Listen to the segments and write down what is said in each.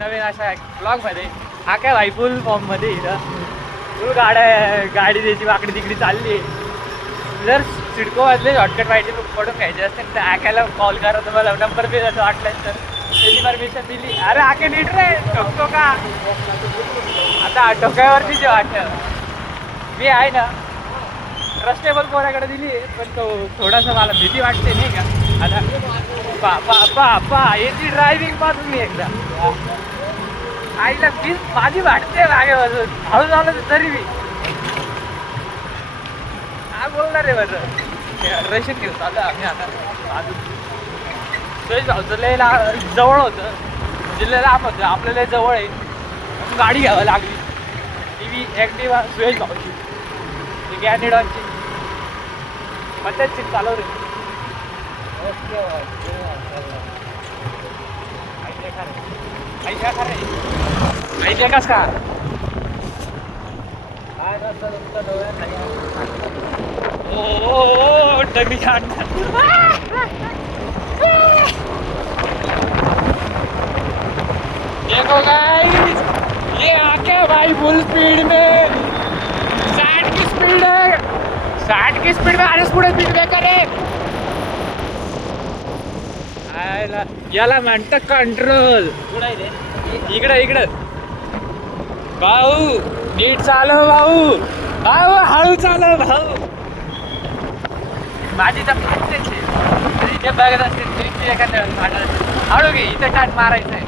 नवीन अशा ब्लॉगमध्ये हा काय भाई फुल फॉर्ममध्ये फुल गाडी द्यायची वाकडी तिकडी चालली. जर सिडको वाजले शॉर्टकट पाहिजे पडून घ्यायचे असतील तर आक्याला कॉल करा, तुम्हाला नंबर बी असं वाटलं तर त्याची परमिशन दिली. अरे आके नीट रे ठोकतो का आता ठोक्यावरती जे वाटतं मी आहे ना ट्रस्टेबल पोराकडे दिली पण तो थोडासा मला भीती वाटते नाही का. आता पा याची ड्रायव्हिंग पा तुम्ही एकदा आईला फीस माझी वाटते मागे बसून हळू झालं तरी मी काय बोलणार आहे बरं. रेशन घेऊ आता आम्ही आता अजून सुरेश भाऊचं लय जवळ होतं जिल्ह्याला लांब होतं आपल्याला जवळ आहे गाडी घ्यावं लागली. टी व्ही ॲक्टिवा सुरेश भाऊची ती गॅनेडॉनची मध्येच सीट चालव रे. ऐकले कस का ओ डगरी छान देखो गाइस ये आके भाई फुल स्पीड में 60 की स्पीड है 60 की स्पीड में आरएस पुढे स्पीड ब्रेकर आहे. याला म्हणतं कंट्रोल. इकडं इकडं भाऊ नीट चालव भाऊ भाऊ हळू चालव भाऊ. माझी तर फाटतेच आहे इथे बघत असते तरी एखाद्या फाटत हळू घे इथं टाट मारायचं आहे.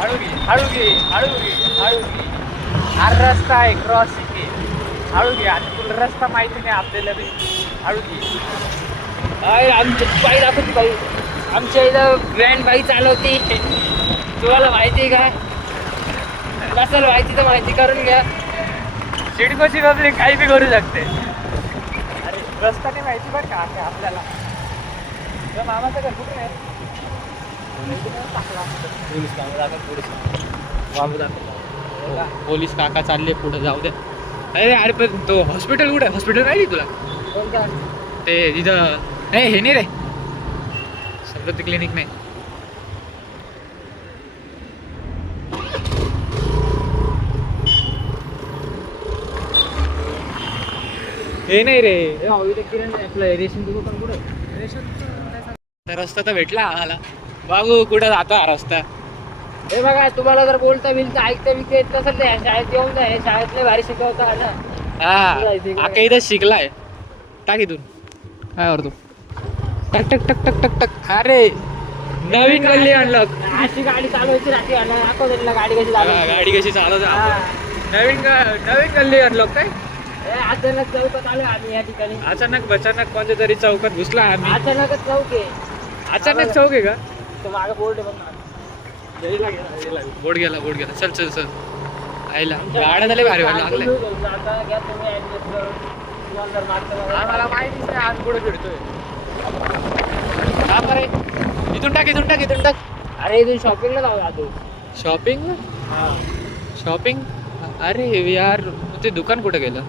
हळू घे हळू घे हळू घे हळू घे. हा रस्ता आहे क्रॉस इथे हळू घे. आता तुला रस्ता माहिती नाही आपल्याला बी हळू घे. आमची बाई दाखवती बाई आमच्या इथं ग्रँड बाई चालवते तुम्हाला माहिती का नसेल माहिती तर माहिती करून घ्या. सिडकोची पब्लिक काही बी करू शकते. अरे रस्ता नाही माहिती बरं का आपल्याला. मामाचं घर कुठे आहे पोलीस काका चालले पुढे जाऊ द्या. अरे पण तो हॉस्पिटल कुठे हॉस्पिटल नाही तुला ते तिथं नाही हे नाही रे समृद्धी क्लिनिक नाही. हे नाही रे रस्ता तर भेटला आम्हाला. बाबू कुठं जातो हा रस्ता. हे बघा तुम्हाला जर बोलता बिलता ऐकता बिकता येत नसेल तर शाळेत येऊन जा. शाळेतले भारी शिकवता ना. हा आका इथं शिकलाय टाक इथून काय करतो टक टक टक टक टक टक. अरे नवीन गल्ली अनलॉक अशी गाडी चालवायची राहते गाडी कशी चालवायची गाडी कशी चालवत नवीन गल्ली अनलॉक काय. अचानक चौकात आलो आम्ही या ठिकाणी. अचानक कोणत्या तरी चौकात घुसला आम्ही. अचानकच चौक आहे. अचानक चौक आहे का. तो मागे बोर्ड आहे बोर्ड गेला चल चल चल आईला गाड्या झाले भारी व्हायला लागले. मला माहितीच नाही आज पुढे फिरतोय. इथून टाक. अरे इथून शॉपिंगला जाऊ जातो. शॉपिंग अरे यार ते दुकान कुठं गेलं.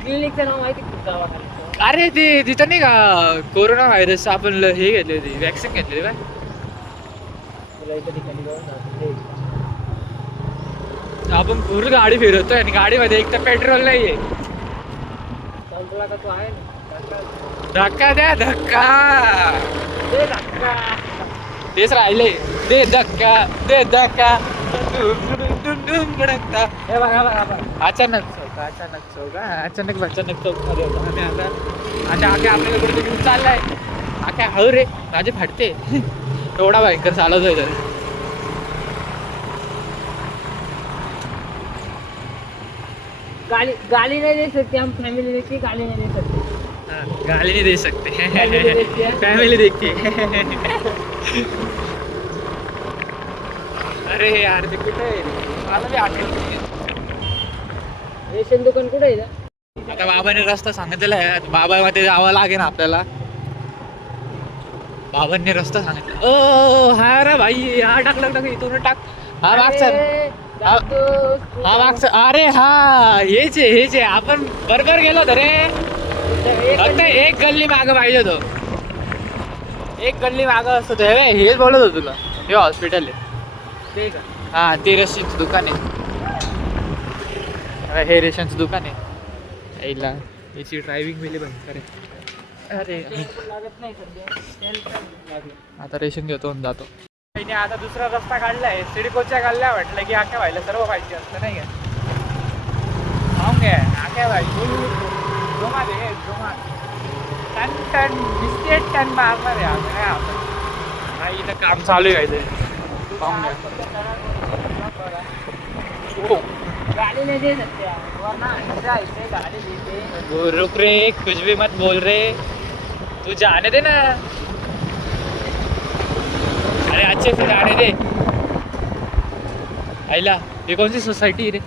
क्लिनिकचं नाव माहिती दवाखान्याचं. अरे ते तिथं नाही का कोरोना व्हायरस आपण हे घेतली होती वॅक्सिन घेतली काय. आपण पूर्ण गाडी फिरवतोय आणि गाडीमध्ये एक तर पेट्रोल नाहीये. तो आहे ना धक्का द्या धक्का तेच राहिले दे धक्का हे बघा अचानक चौकमध्ये होतो आम्ही आता आगे आपल्याला कुठे घेऊन चाललाय. आख्या हळू रे माझे फाटते एवढा भयंकर चालवतोय तर. गाली नहीं दे सकते हम. फैमिली देखती गाली नहीं दे सकते. गाली नहीं दे सकते फैमिली देखती. अरे यार ते कुठे मला बी आठवत. रेशन दुकान कुठे आहे. आता बाबाने रस्ता सांगितलेला आहे. बाबा मध्ये जावं लागेल आपल्याला. बाबांनी रस्ता सांगितला. ओ हा रे भाई हा टाक इथून टाक. हा मागचं अरे हा हेच आहे आपण बरोबर गेलो होतो रे. फक्त एक गल्ली मागं पाहिजे होतो. एक गल्ली मागं असतो हेच बोलत होतो तुला. हे हॉस्पिटल आहे ते का? हा ते रेशनचं दुकान आहे. हे रेशनचं दुकान आहे. यायला याची ड्रायव्हिंग वेली भयंकर आहे. अरे लागत नाही सध्या. तेल पण लागलं. आता रेशन घेतो आणि जातो. आता दुसरा रस्ता काढलाय सिडकोच्या काढल्या म्हटलं की आख्या व्हायला सर्व पाहिजे असतं नाही का. घ्या आख्या भाई जोमा दे जोमा टन टन बिस्किट टन मारणार आहे आपण नाही. इथं काम चालू आहे काहीतरी पाहून घ्या. गाडी नाही दे सध्या. वरना ऐसे गाडी देते. रुक रे कुछ भी मत बोल रे तू जाने दे ना. अरे अच्छे से जाने दे. आईला ये कौन सी सोसाइटी रे.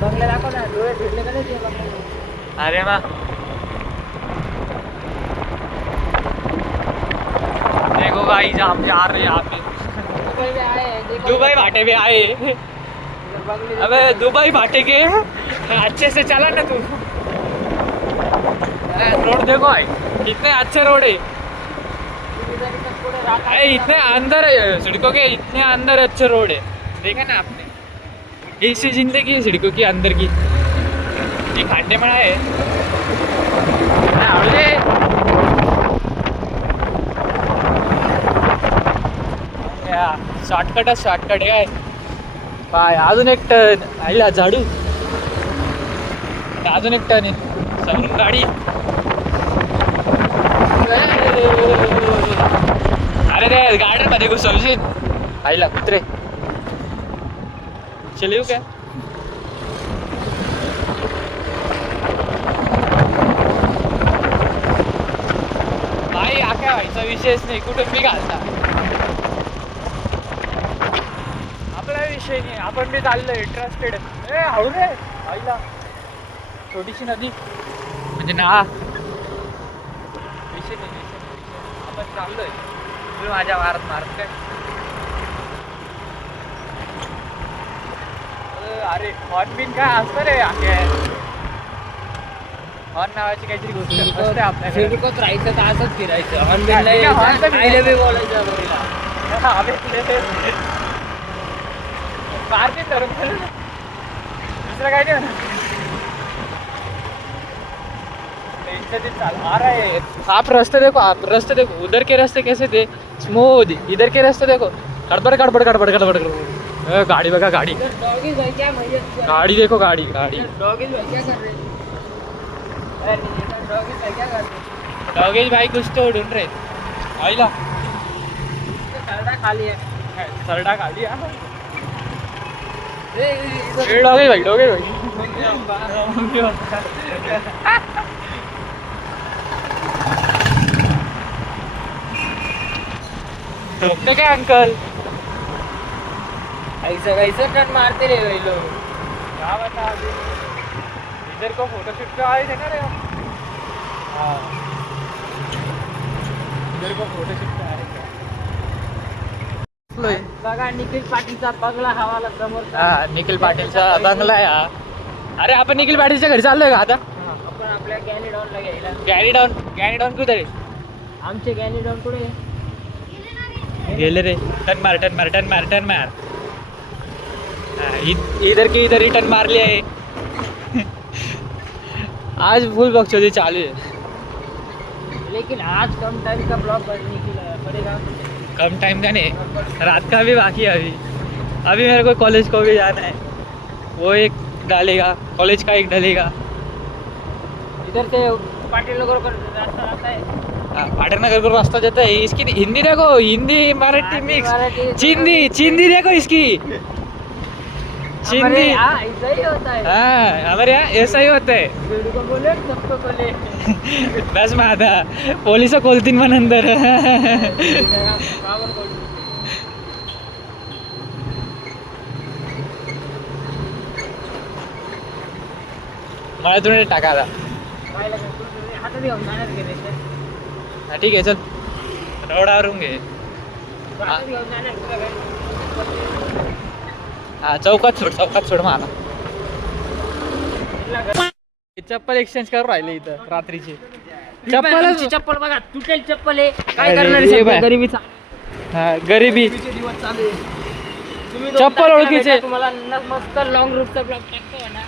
बंगला दाखव ना. डोळे भेटले का नाही ते बंगला. अरे मा देखो भाई हम जा रहे हैं यहाँ पे. दुबई में आए हैं, देखो. दुबई भाटे में आए. बंगले अबे दुबई भाटे के अच्छे से चला ना तू. रोड देखो भाई कितने अच्छे रोड है. इतने अंदर सड़कों के इतने अंदर अच्छे रोड है. देखा ना आपने ऐसी जिंदगी है सड़कों की अंदर की. ये खांडे मना है शॉर्टकट शॉर्टकट काय पाय. अजून एक टर्न आईला झाडू. अजून एक टर्न आहे समोरून गाडी. अरे रे गार्डन मध्ये घुसवशील आईला कुत्रे. चल येऊ काय. भाई आख्या व्हायचा विषयच नाही. कुठून मी घालता आपला विषय नाही. आपण बी चाललोय इंटरेस्टेड. ए हळू रे आईला. छोटीशी नदी म्हणजे ना विषय नाही. आपण चाललोय तुम्ही माझ्या मारत मारत काय. अरे हॉर्न बिन काय असतं रे. हॉर्न नावाची काहीतरी गोष्ट असते आपल्याकडे. सिडकोत राहायचं तर असंच फिरायचं. हॉर्न काय- नाही काय हॉर्न तर आईला बी बोलायचं बरोबर. मारते तर दुसरं काय नाही. आप रास्ते देखो उधर के रास्ते कैसे थे स्मूथ. इधर के रास्ते देखो गड़बड़ गड़बड़ गड़बड़ गड़बड़ गड़बड़. गाड़ी बघा गाड़ी. डॉगी भाई क्या मजे. गाड़ी देखो गाड़ी गाड़ी. डॉगी भाई क्या कर रहे हैं. डॉगी भाई क्या कर रहे हैं. डॉगेज भाई कुछ तो ढूंढ रहे. आईला सरडा खाली है. सरडा खाली है. इधर डॉगेज भाई ठोकते क्या अंकल. ऐसा टर्न मारते रहे भाई लोग. क्या बता अभी इधर को फोटोशूट पे आए थे ना रे. हाँ इधर को फोटोशूट पे आए थे. बघा निखिल पाटीलचा बंगला हवाला समोर. हा निखिल पाटीलचा बंगला आहे हा. अरे आपण निखिल पाटीलच्या घरी चाललोय का आता. आपण आपल्या गॅलीडॉनला घ्यायला. गॅनीडाऊन कुठे रे. आमचे गॅलीडॉन कुठे गेले रे. टन मार इधर की इधर ही टन मारली आहे. आज फुल बकचोदी चालू है. लेकिन आज कम टाइम का ब्लॉग पड़ेगा. कम टाइम का नहीं रात का भी बाकी है. अभी मेरे को कॉलेज को भी जाना है. वो एक डालेगा कॉलेज का एक डालेगा. इधर से पाटिल नगर का रास्ता आता है. पाटन नगर को रास्ता जाता है. इसकी हिंदी देखो हिंदी मराठी मिक्स. चिंदी देखो इसकी हमारे चिंदी. यहाँ ऐसा ही होता है. हाँ हमारे यहाँ ऐसा ही होता है. को बोले सबको बोले. बस मग आता पोलिस खोलतील मग नंतर. मला तुम्ही टाका आता. हातात घेऊन जाणार की नाही. हा ठीक आहे चल रोडावरून घे. हातात घेऊन जाणार तुला काय. हा चौकात सोड मला. चप्पल एक्सचेंज करून राहिले इथं रात्रीची. चप्पल बघा तुटेल चप्पल आहे. काय अरे करणार ये बाय. गरिबीचा. हा गरिबी. तुम्ही चप्पल ओळखीचे. तुम्हाला मस्त लॉंग रूटचा ब्लॉग टाकतो ना.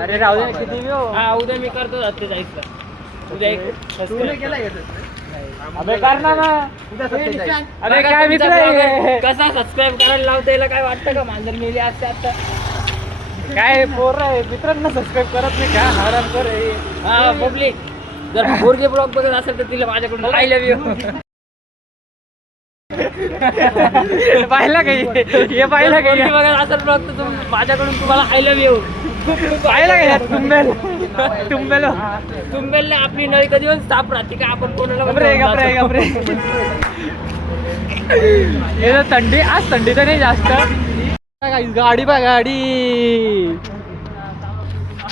अरे राहू दे किती मी हो. हा उद्या मी करतो 47ला. उद्या एक अबे कर ना मग. अरे काय मित्र आहे? कसा सबस्क्राईब करायला लावता याला काय वाटतं का मांजर मेली असते आता. काय पोर आहे मित्रांना सबस्क्राईब करत नाही का हराम कर हे. हा पब्लिक जर पोरगे ब्लॉग बघत असेल तर तिला माझ्याकडून आय लव्ह यू. पाहिला काही हे पाहिला काही पोरगे बघत असेल ब्लॉग तर माझ्याकडून तुम्हाला आय लव्ह यू. पाहिला का तुंबेल तुंबेल तुंबेलने आपली नळी कधी पण साफ राहते का आपण कोणाला पण गपरे जाऊन गपरे जातो. गपरे. हे तर थंडी आज थंडी तर नाही जास्त. गाडी बा गाडी.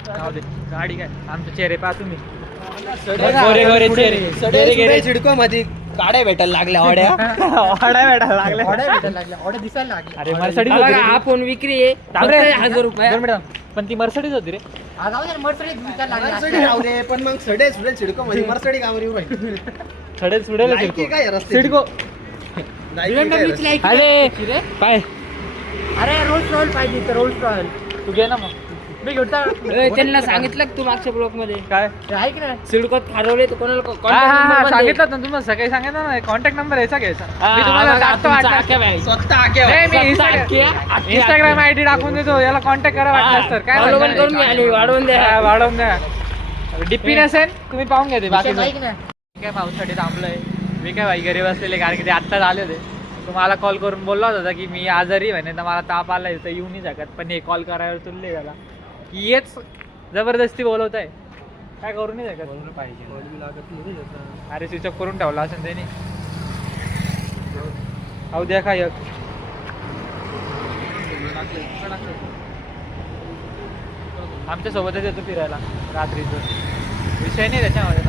जाऊ दे, गाडी काय आमचे चेहरे पहा तुम्ही. गोरे गोरे चेहरे. चिडको मध्ये गाड्या भेटायला लागल्या ऑड्या वाड्या भेटायला लागल्या. ऑड्या दिसायला लागल्या. अरे मर्सडीज बघा, होती रे. हा फोन विक्री आहे थांब रे. 1000 रुपये. पण ती मर्सडीज होती रे. मर्सडी राहू दे पण मग सडे सुडे चिडको मध्ये मर्सडी गावर येऊ राहील. सडेल सुडेल लायकी काय रस्ते सिडको. अरे पाय अरे रोल्स रॉयल पाहिजे तर रोल्स रॉयल तू घे ना मग. मी घेता. त्यांना सांगितलं का तू मागच्या ब्लॉक मध्ये काय ऐक ना सिडकोत हरवले तर कोणाला हा contact हा number हा पण दे. सांगितलं ना तुम्हाला सकाळी सांगितलं ना कॉन्टॅक्ट नंबर याचा घ्यायचा. हा, मी तुम्हाला बघा, टाकतो तुमचा वाटलं. आख्या बॅग. स्वतः आके नाही, मी स्वतः आख्या- इंस्टाग्राम आयडी टाकून देतो याला कॉन्टॅक्ट करा वाटलं तर काय Follow पण म्हणणार? करून घ्या आणि वाढवून द्या. हा, वाढवून द्या. डिप्पी नसेल तुम्ही पाहून घ्या ते बाकी ऐक ना काय पाऊससाठी थांबलोय मी काय भाई घरी बसलेले कारण की ते आत्ताच आले होते. तुम्हाला कॉल करून बोलला होता की मी आजारी म्हणे तर मला ताप आलाय तर येऊ नाही शकत पण हे कॉल करायवर तुलले त्याला की येच जबरदस्ती बोलवत आहे काय करू नाही शकत पाहिजे. अरे स्विच ऑफ करून ठेवला असेल त्याने. अहो द्या काय आमच्या सोबतच येतो फिरायला रात्रीचं विषय नाही त्याच्यामध्ये.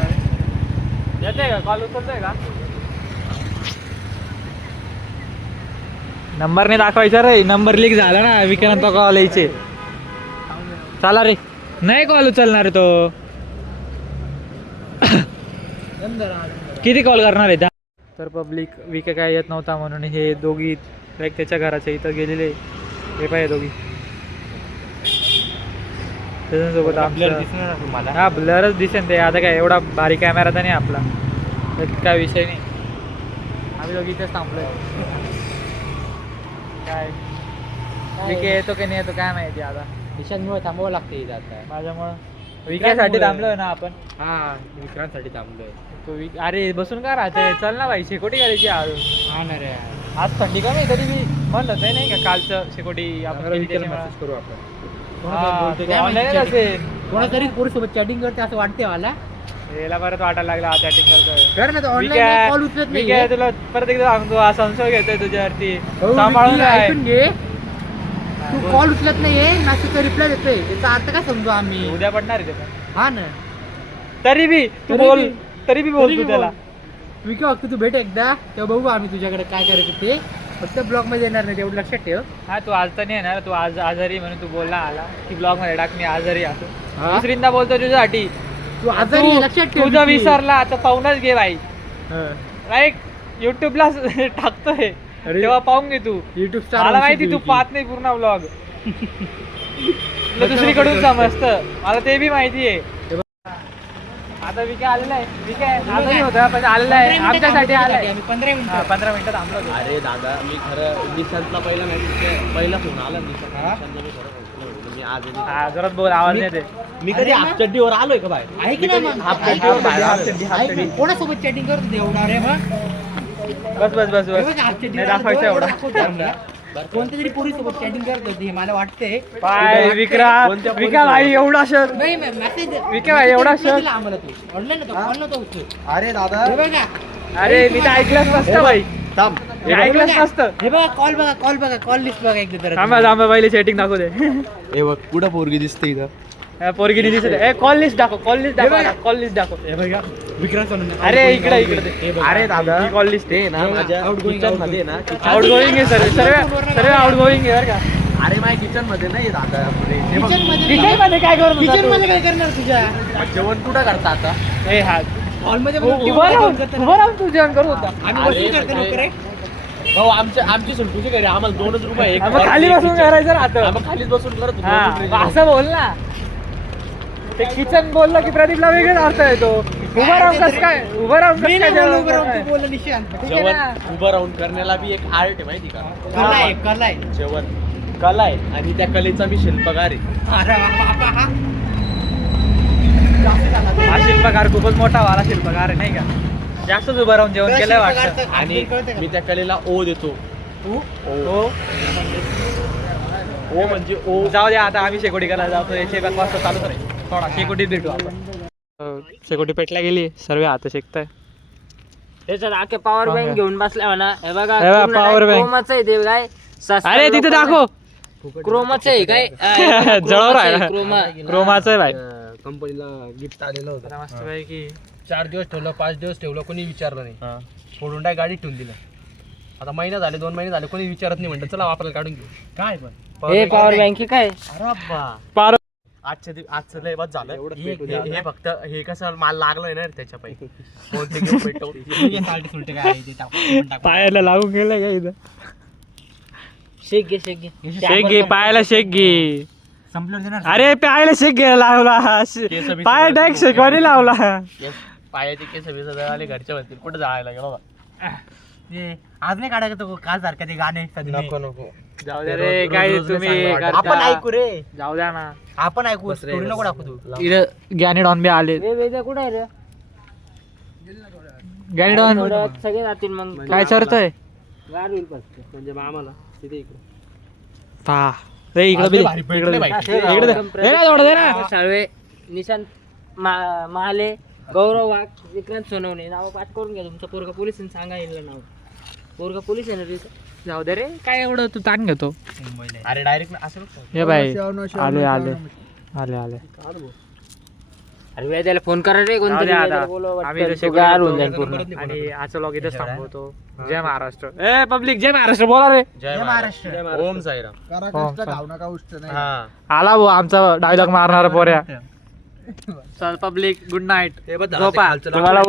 येतोय का कॉल उचलतोय का? नंबर नाही दाखवायचा रे नंबर लीक झाला ना विक्रांत कॉल यायचे. चला रे नाही कॉल उचलणार आहे तो. किती कॉल करणार आहे तर पब्लिक विके काय येत नव्हता म्हणून हे दोघी लाईक त्याच्या घराच्या इथं गेलेले हे पाहिजे दोघी त्याच्यासोबत आपलं हा ब्लरच दिसेल ते. आता काय एवढा भारी कॅमेरा तर नाही आपला तर काय विषय नाही. आम्ही दोघी इथेच थांबलोय. काय विके येतो की नाही येतो काय माहिती आता. विषयांमुळे थांबावं लागते इथं आता. माझ्यामुळं विकेसाठी थांबलोय ना आपण. हा विक्रांतसाठी थांबलोय. तो अरे बसून का राहते चल ना भाई शेकोटी करायची आज. हा ना रे आज थंडी कमी आहे तरी मी म्हणलं होतं नाही का कालचं शेकोटी आपण केली त्याच्यामुळं. करू आपण. हा, तो online च असेल. कोणातरी पोरीसोबत चॅटिंग करते असं वाटते मला. याला परत वाटायला लागला चॅटिंग करतोय. कर ना मी काय मी काय तुला परत एकदा सांगतो हा संशय घेतोय तुझ्यावरती सांभाळून आहे. ऐकून घे तू कॉल उचलत नाहीये मेसेजचा रिप्लाय देतोय त्याचा अर्थ काय समजू आम्ही. उद्या पडणार आहे ते पण. हा ना तरी बी तू बोल तरी बी बोल तू त्याला. विके फक्त तू भेट एकदा तेव्हा बघू आम्ही तुझ्याकडे काय करायचं ते. फक्त ब्लॉग मध्ये येणार नाही तेवढं लक्षात ठेव. हा तू आज तर नाही येणार तू आज आजारी म्हणून तू बोलला आला की ब्लॉग मध्ये टाक मी आजारी असो. हा? दुसरींदा बोलतो तुझ्यासाठी तू आजारी आहे, लक्षात ठेव. तुझं विकी. विसरला आता पाहूनच घे भाई. हा. लाईक युट्यूबला टाकतोय अरे. तेव्हा पाहून घे तू. YouTube स्टार मला होशील माहिती तू विकी. पाहत नाही पूर्ण ब्लॉग. तुला दुसरीकडून समजतं मला ते बी माहिती आहे. आता विके आलेला आहे विके आजारी होता पण आलेला आहे 15 मिनिटं आमच्यासाठी थांबलो आलाय. आम्ही, 15 मिनिटं. हा, 15 मिनिटं थांबलो होतो. अरे दादा मी खरं निशांतला पहिला मॅसेज पहिला फोन आला निशांतला मी खरं बोलतो मी आज हा जोरात बोल आवाज नाही येते. मी कधी हाफचड्डीवर आलोय का बाहेर. ऐक ना मग. हाफचड्डीवर बाहेर आलोय. ऐक ना, कोणासोबत चॅटिंग करत होते एवढा रे मग. बस बस बस बस नाही दाखवायचं एवढा. कोणत्या तरी पोरी सोबत चॅटिंग करत होती हे मला वाटतंय. पाय विका भाई एवढा शर नाही मेसेज विके भाई एवढा शर. आम्हाला तू ऑनलाईन होता कॉल नव्हता उचलत. अरे दादा हे बघा अरे मी तर ऐकलंच नसतं भाई. थांब मी ऐकलंच नसतं. हे बघा कॉल बघा कॉल लिस्ट बघा एकदा तर. थांबा थांबा पहिले सेटिंग दाखवू दे. हे बघ कुठं पोरगी दिसते इथं. पोरगी दिसत आहे. कॉल लिस्ट दाखव कॉल लिस्ट दाखव कॉल लिस्ट दाखव. हे बघा विक्रांत अरे इकडे इकडे अरे दादा कॉल लिस्ट ते ना माझ्या Outgoing, किचन मध्ये ना आउट गोईंग आहे सर्व सर्व सर्व आउट गोईंग आहे बरं का. अरे माझ्या किचन मध्ये नाही आता पुढे. हे बघ, किचन मध्ये काय करू किचन मध्ये काय करणार तुझ्या मग जेवण कुठं करता आता? हे हा हॉल मध्ये उभं राहून तू जेवण करू होता. आम्ही अरे, बसून करतो सगळे- लवकर रे. भाऊ आमची सुलटूची घरी आम्हाला 2 रुपये एक मग खाली बसून करायचं राहतं. आम्ही खालीच बसून करत होतो. हा 2 मग असं बोल ना. ते किचन बोललं की प्रदीपला वेगळाच अर्थ येतो. उभं राहून कसं काय मी नाही बोललो, उभं राहून तू बोलला निशांत. जेवण उभं राहून करण्याला बी एक आर्ट आहे माहिती का? कला आहे कला आहे. जेवण कला आहे आणि त्या कलेचा मी शिल्पकार आहे. अरे बाबा, हा. हा शिल्पकार खूपच मोठा वाला शिल्पकार आहे नाही का. जास्तच उभं राहून जेवण केलंय वाटतं. आणि मी त्या कलेला ओ देतो. हो ओ म्हणजे ओ. जाऊ दे आता आम्ही शेकोटी करायला जातो. 1 वाजता चालूच राहील. थोडा शेकोटीत भेटू आपण. शेकोटी पेटल्या गेली सर्व आता शेकताय. त्याच्यात आखे पॉवर बँक घेऊन बसल्या म्हणा. हे बघा हे बघा, पूर्ण power bank. क्रोमाचं आहे ते काय. अरे तिथे दाखव. क्रोमाचं आहे काय. जळवर आहे क्रोमा. क्रोमाचं आहे भाई. कंपनीला गिफ्ट आलेलं होतं. मस्त पैकी 4 दिवस ठेवलं, 5 दिवस ठेवलं, कोणी विचारलं नाही. फोडून डाय गाडीत ठेवून दिलं. आता महिना झाले, 2 महिने झाले, कोणी विचारत नाही. म्हणलं चला वापरायला काढून घेऊ. काय पण हे पॉवर बँक काय. अरे बा, पार आजचं लय बस झालं. हे फक्त हे कसं माल लागलोय ना रे त्याच्यापैकी. कोणते घेऊन पेटव. पायाला लागून गेलं का इथं. शेक घे शेक घे. शेक घे पायाला शेक घे. संपलं अरे पायाला शेक घे लावला. पाया डायरेक्ट शेकवानी लावला. पायाचे केस बिस आले घरच्या वरती. कुठे जायला गेलो बा. आज नाही काढायचं तो काल सारखं ते गाणे. नको जाऊ दे रे काय तुम्ही आपण ऐकू रे. जाऊ द्या ना. आपण ऐकू थोडी नको दाखवू तू. इथं ज्ञानी डॉन बी आले. वेगळं कुठं आहे रे. ज्ञानी डॉन थोड्यात सगळे जातील मग. काय चरतोय. गाड होईल फक्त. म्हणजे आम्हाला तिथे इकडे पहा रे इकडे बी भारी पेटले बाई. इकडे दे. हे काय थोडं दे ना. साळवे, निशांत महाले, गौरव वाघ, विक्रांत सोनवणे नाव पाठ करून घ्या. तुमचं पोरगा पोलीस सांगा येईल नाव. पोरगा पोलीस आहे ना रे. जाऊ दे रे काय एवढं तू ताण घेतो. अरे डायरेक्ट असं हे बाई आले आले आले आले. अरे वेळ त्याला फोन करा रे. जाऊ कोणतरी दे आता. वेळेला बोलव आम्ही वाटतं. इथं तो गार होऊन शेकोटी जाईल पूर्ण. करतो. आणि आजचा लॉग इथेच थांबवतो. जय महाराष्ट्र. ए पब्लिक जय महाराष्ट्र बोला रे. जय महाराष्ट्र. ओम साईराम. हा आला भाऊ आमचा डायलॉग मारणारा पोऱ्या. चल पब्लिक गुड नाईट. झोपा. तुम्हाला